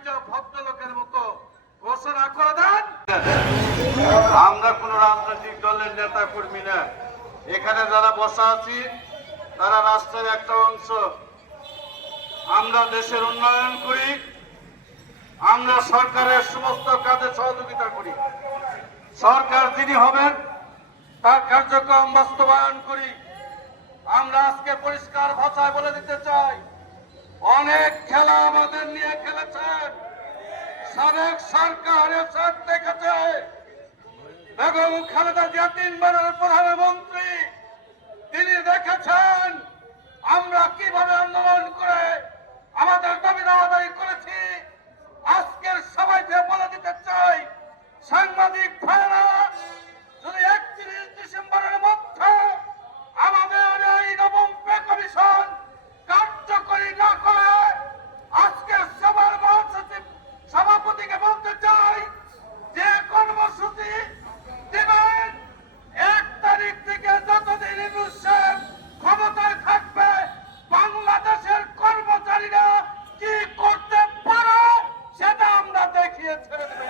দাবিটা ভদ্রলোকের মতো ঘোষণা করে দেন। আমরা কোন রাজনৈতিক দলের নেতা কর্মী না, এখানে যারা বসা আছি তারা রাষ্ট্রের একটা অংশ। আমরা দেশের উন্নয়ন করি, আমরা সরকারের সমস্ত কাজে সহযোগিতা করি, সরকার যিনি হবেন তার কার্যক্রম বাস্তবায়ন করি। আমরা আজকে পরিষ্কার ভাষায় বলে দিতে চাই, অনেক খেলা আমাদের নিয়ে খেলেছেন, সাবেক সরকার এসব দেখেছে। বেগম খালেদা জিয়া 3 বারের প্রধানমন্ত্রী, তিনি দেখেছেন আমরা কিভাবে আন্দোলন করে আমাদের দাবি আদায় করেছি। আজকের সবাইকে বলে দিতে চাই, সাংবাদিক ভাইরা যদি 31 ডিসেম্বরের মধ্যে আমাদের এই নবম পে কমিশন কার্যকরী না করে, আজকের সবার মহাসচিব সভাপতিকে বলতে চাই যে কর্মসূচি দিবেন 1 তারিখ থেকে যতদিন ইউনূসের ক্ষমতায় থাকবে বাংলাদেশের কর্মচারীরা কি করতে পারে সেটা আমরা দেখিয়ে ছেড়ে দেব।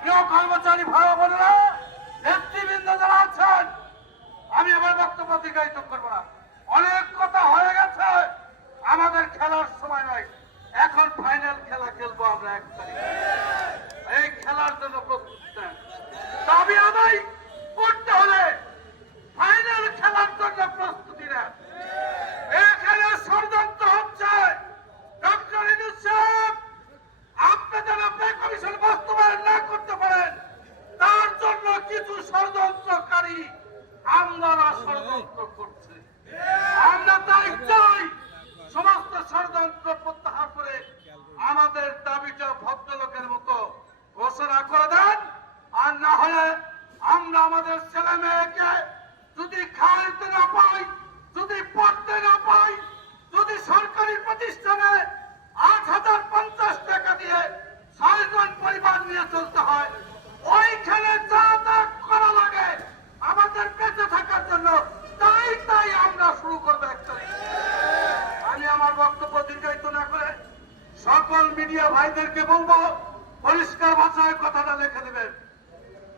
প্রিয় কর্মচারী ভাই বোনেরা, নেতৃবৃন্দ যারা আছেন, আমি আমার বক্তব্য দীর্ঘায়িত করবো না, অনেক কথা হয়ে গেছে, আমাদের খেলার সময় নয়। এখন ফাইনাল খেলা খেলবো আমরা 1 তারিখে। এই খেলার জন্য প্রস্তুত নেন। দাবি আদায় করতে হলে ফাইনাল খেলার জন্য প্রস্তুতি নেন। এখানে ষড়যন্ত্র হচ্ছে। ডক্টর ইউনূস সাহেব, আপনি যেন পে কমিশন বাস্তবায়ন না করতে পারেন, তার জন্য কিছু ষড়যন্ত্রকারী আমলারা ষড়যন্ত্র করছে। আমরা তাই চাই সমস্ত ষড়যন্ত্র প্রত্যাহার করে আমাদের দাবিটা ভদ্রলোকের মতো ঘোষণা করে দেন। আর না হলে আমরা আমাদের ছেলে মেয়েকে যদি খাইতে না পাই, যদি পড়তে না পাই, যদি সরকারি প্রতিষ্ঠানে 8,050 টাকা দিয়ে 6 জন পরিবার নিয়ে চলতে হয়, ওইখানে যা তা করা লাগে আমাদের বেঁচে থাকার জন্য, তাই আমরা শুরু করবো 1 তারিখ। আমি আমার বক্তব্য দীর্ঘায়িত না করে সকল মিডিয়া ভাইদেরকে বলবো, পরিষ্কার ভাষায় কথাটা লিখে দেবেন।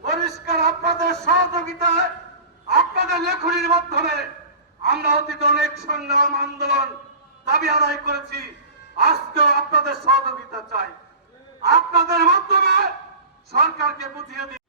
পরিষ্কার আপনাদের সহযোগিতায়, আপনাদের লেখনীর মাধ্যমে আমরা অতীতে অনেক সংগ্রাম আন্দোলন দাবি আদায় করেছি, আজকেও আপনাদের সহযোগিতা চাই। আপনাদের মাধ্যমে সরকারকে বুঝিয়ে দিই।